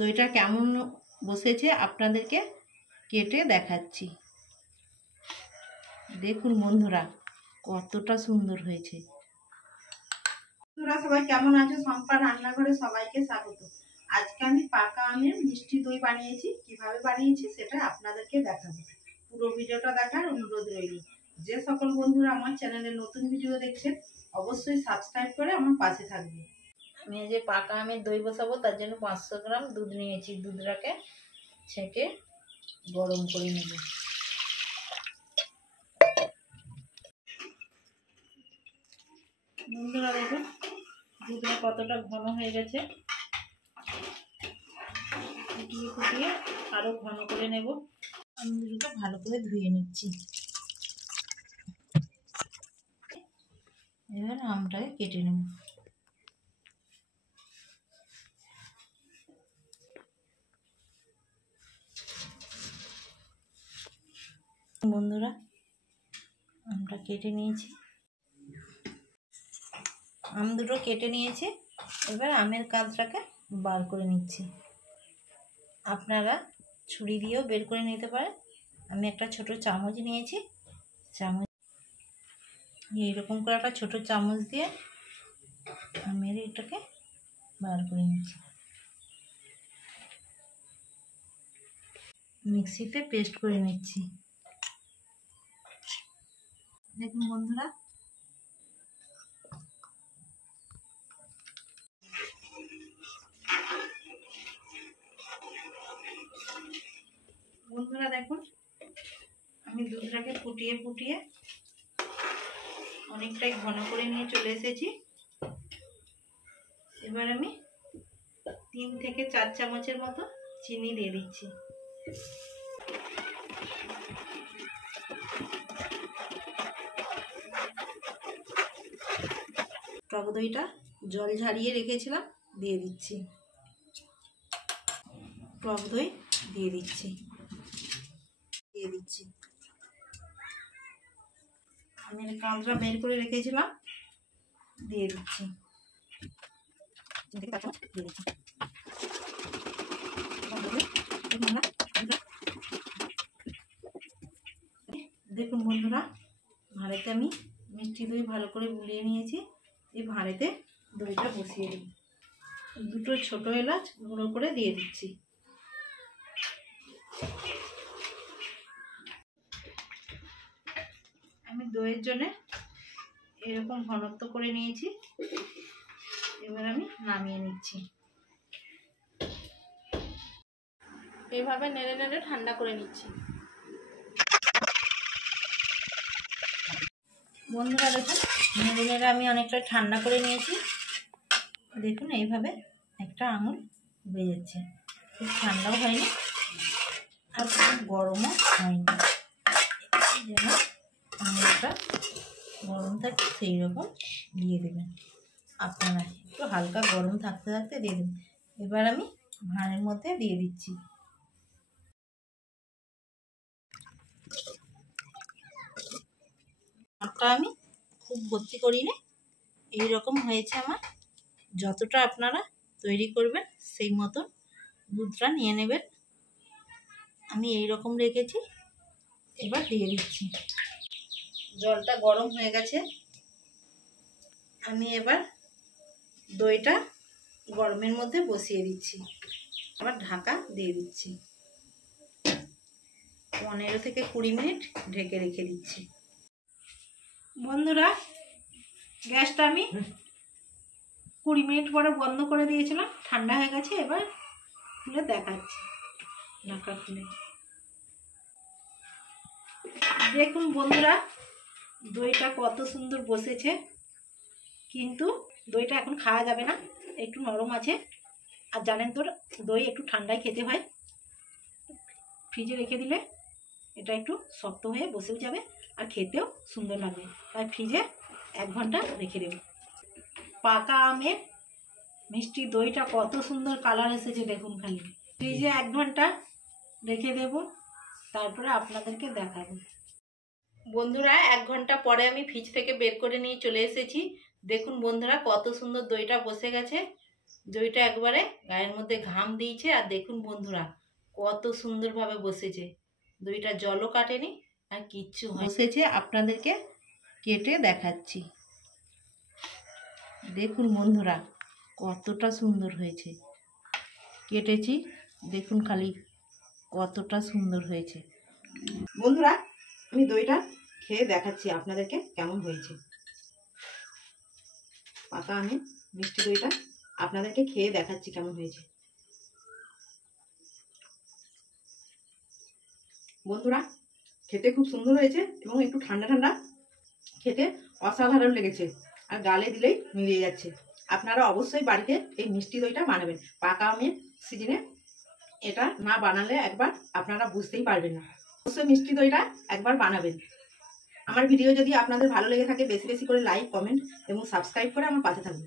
দইটা কেমন বসেছে আপনাদেরকে কেটে দেখাচ্ছি। দেখুন বন্ধুরা কতটা সুন্দর হয়েছে। বন্ধুরা সবাই কেমন আছো? সম্পা রান্নাঘরে সবাইকে স্বাগত। আজকে আমি পাকা আমের মিষ্টি দই বানিয়েছি। কিভাবে বানিয়েছি সেটা আপনাদেরকে দেখাবো। পুরো ভিডিওটা দেখার অনুরোধ রইল। যে সকল বন্ধুরা আমার চ্যানেলে নতুন ভিডিও দেখছেন অবশ্যই সাবস্ক্রাইব করে আমার পাশে থাকবে। আমি এই যে পাকা আমের দই বসাবো, তার জন্য 500 গ্রাম দুধ নিয়েছি। দুধটাকে ছেঁকে গরম করে নেব। বন্ধুরা দেখুন দুধটা কতটা ঘন হয়ে গেছে। ফুটিয়ে ফুটিয়ে আরো ঘন করে নেব। আমি দুধটা ভালো করে ধুয়ে নিচ্ছি। এবার আমটাকে কেটে নেব। বন্ধুরা আমটা কেটে নিয়েছি। আম দুটো কেটে নিয়েছি। এবার আমের কাঁচটাকে বার করে নিচ্ছি। আপনারা ছুরি দিয়েও বের করে নিতে পারেন। আমি একটা ছোট চামচ নিয়েছি। চামচ এইরকম করে একটা ছোট চামচ দিয়ে আমের এটাকে বার করে নিচ্ছি। মিক্সিতে পেস্ট করে নিচ্ছি। দেখুন বন্ধুরা দেখুন আমি দুধটাকে ফুটিয়ে ফুটিয়ে অনেকটাই ঘন করে নিয়ে চলে এসেছি। এবার আমি 3 থেকে 4 চামচের মতো চিনি দিয়ে দিচ্ছি। টক দইটা জল ঝারিয়ে রেখেছিলাম দিয়ে দিচ্ছি। টক দই দিয়ে দিচ্ছি। আমি কাঁচটা বের করে রেখেছিলাম দিয়ে দিচ্ছি। দেখুন বন্ধুরা ভাঁড়েতে আমি মিষ্টি দই ভালো করে গুলিয়ে নিয়েছি। এই ভাঁড়েতে দইটা বসিয়ে দিই। 2টো ছোট এলাচ গুঁড়ো করে দিয়ে দিচ্ছি। আমি দইয়ের জন্য এরকম ঘনত্ব করে নিয়েছি। এবার আমি নামিয়ে নিচ্ছি। এইভাবে নেড়ে নেড়ে ঠান্ডা করে নিচ্ছি। বন্ধুরা দেখুন নেড়ে নেড়ে আমি অনেকটা ঠান্ডা করে নিয়েছি। দেখুন এইভাবে একটা আঙুল ডুবে যাচ্ছে। খুব ঠান্ডাও হয়নি আর খুব গরমও হয়নি। যেন আঙুলটা গরম থাকে সেই রকম দিয়ে দেবেন। আপনারা একটু হালকা গরম থাকতে থাকতে দিয়ে দেবেন। এবার আমি ভাঁড়ের মধ্যে দিয়ে দিচ্ছি। ভাঁড়টা আমি খুব ভর্তি করি না, এইরকম হয়েছে আমার। যতটা আপনারা তৈরি করবেন সেই মতন দুধটা নিয়ে নেবেন। আমি এই রকম রেখেছি। এবার দিয়ে দিচ্ছি। জলটা গরম হয়ে গেছে। আমি এবার দইটা গরমের মধ্যে বসিয়ে দিচ্ছি। আবার ঢাকা দিয়ে দিচ্ছি। 15 থেকে 20 মিনিট ঢেকে রেখে দিচ্ছি। বন্ধুরা গ্যাসটা আমি 20 মিনিট পরে বন্ধ করে দিয়েছিলাম। ঠান্ডা হয়ে গেছে। এবার খুলে দেখাচ্ছি। ঢাকা খুলে দেখুন বন্ধুরা দইটা কত সুন্দর বসেছে। কিন্তু দইটা এখন খাওয়া যাবে না, একটু নরম আছে। আর জানেন তো দই একটু ঠান্ডায় খেতে হয়। ফ্রিজে রেখে দিলে এটা একটু শক্ত হয়ে বসেও যাবে আর খেতেও সুন্দর লাগবে। তাই ফ্রিজে 1 ঘন্টা রেখে দেব। পাকা আমের মিষ্টি দইটা কত সুন্দর কালার এসেছে দেখুন। খালি ফ্রিজে 1 ঘন্টা রেখে দেব, তারপরে আপনাদেরকে দেখাবো। বন্ধুরা 1 ঘন্টা পরে আমি ফ্রিজ থেকে বের করে নিয়ে চলে এসেছি। দেখুন বন্ধুরা কত সুন্দর দইটা বসে গেছে। দইটা একবারে গায়ের মধ্যে ঘাম দিয়েছে। আর দেখুন বন্ধুরা কত সুন্দরভাবে বসেছে, দইটা জলও কাটেনি আর কিচ্ছু হয় বসেছে। আপনাদেরকে কেটে দেখাচ্ছি, দেখুন বন্ধুরা কতটা সুন্দর হয়েছে। কেটেছি দেখুন খালি কতটা সুন্দর হয়েছে। বন্ধুরা আমি দইটা খেয়ে দেখাচ্ছি আপনাদেরকে কেমন হয়েছে। পাকা আমি মিষ্টি দইটা আপনাদেরকে খেয়ে দেখাচ্ছি কেমন হয়েছে। বন্ধুরা খেতে খুব সুন্দর হয়েছে এবং একটু ঠান্ডা ঠান্ডা, খেতে অসাধারণ লেগেছে আর গালে দিলেই মিলিয়ে যাচ্ছে। আপনারা অবশ্যই বাড়িতে এই মিষ্টি দইটা বানাবেন। পাকা আমের সিজনে এটা না বানালে একবার আপনারা বুঝতেই পারবেন না। অবশ্যই মিষ্টি দইটা একবার বানাবেন। আমার ভিডিও যদি আপনাদের ভালো লেগে থাকে বেশি বেশি করে লাইক, কমেন্ট এবং সাবস্ক্রাইব করে আমার পাশে থাকবেন।